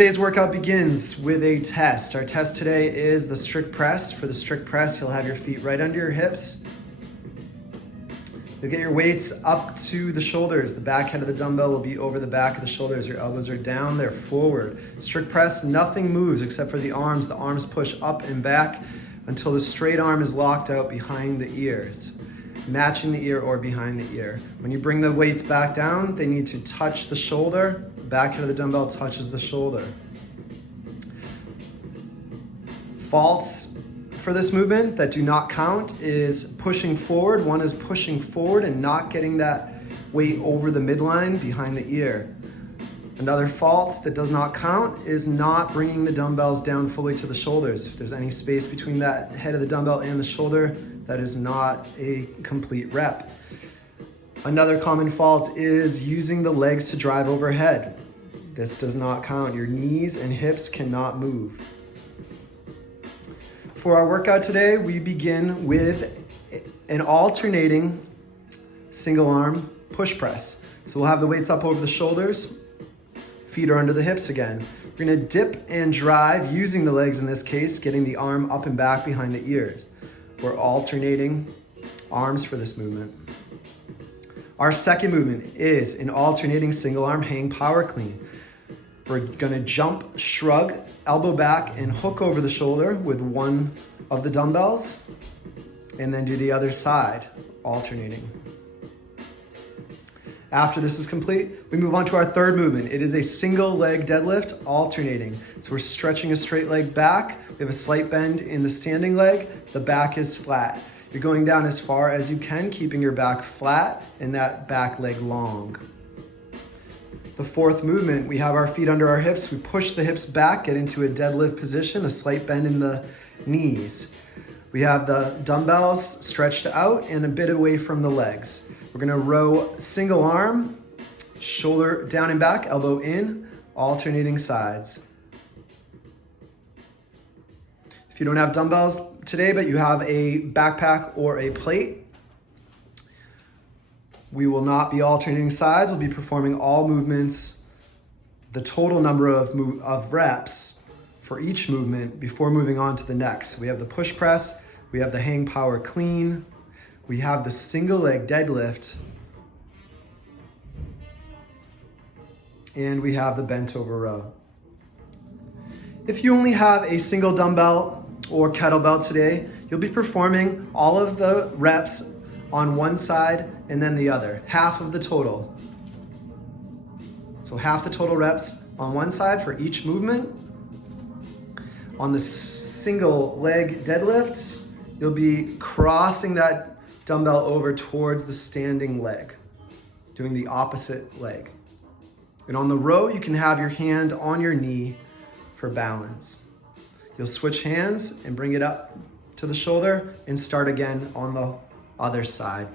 Today's workout begins with a test. Our test today is the strict press. For the strict press, you'll have your feet right under your hips. You'll get your weights up to the shoulders. The back head of the dumbbell will be over the back of the shoulders. Your elbows are down, they're forward. Strict press, nothing moves except for the arms. The arms push up and back until the straight arm is locked out behind the ears, matching the ear or behind the ear. When you bring the weights back down, they need to touch the shoulder. The back head of the dumbbell touches the shoulder. Faults for this movement that do not count is pushing forward. One is pushing forward and not getting that weight over the midline behind the ear. Another fault that does not count is not bringing the dumbbells down fully to the shoulders. If there's any space between that head of the dumbbell and the shoulder, that is not a complete rep. Another common fault is using the legs to drive overhead. This does not count. Your knees and hips cannot move. For our workout today, we begin with an alternating single arm push press. So we'll have the weights up over the shoulders, feet are under the hips again. We're gonna dip and drive using the legs in this case, getting the arm up and back behind the ears. We're alternating arms for this movement. Our second movement is an alternating single arm hang power clean. We're gonna jump, shrug, elbow back, and hook over the shoulder with one of the dumbbells, and then do the other side, alternating. After this is complete, we move on to our third movement. It is a single leg deadlift, alternating. So we're stretching a straight leg back. We have a slight bend in the standing leg. The back is flat. You're going down as far as you can, keeping your back flat and that back leg long. The fourth movement, we have our feet under our hips. We push the hips back, get into a deadlift position, a slight bend in the knees. We have the dumbbells stretched out and a bit away from the legs. We're gonna row single arm, shoulder down and back, elbow in, alternating sides. If you don't have dumbbells today, but you have a backpack or a plate, we will not be alternating sides. We'll be performing all movements, the total number of reps for each movement before moving on to the next. We have the push press, we have the hang power clean, we have the single leg deadlift, and we have the bent over row. If you only have a single dumbbell or kettlebell today, you'll be performing all of the reps on one side and then the other, half of the total. So half the total reps on one side for each movement. On the single leg deadlift, you'll be crossing that dumbbell over towards the standing leg, doing the opposite leg. And on the row, you can have your hand on your knee for balance. You'll switch hands and bring it up to the shoulder and start again on the other side.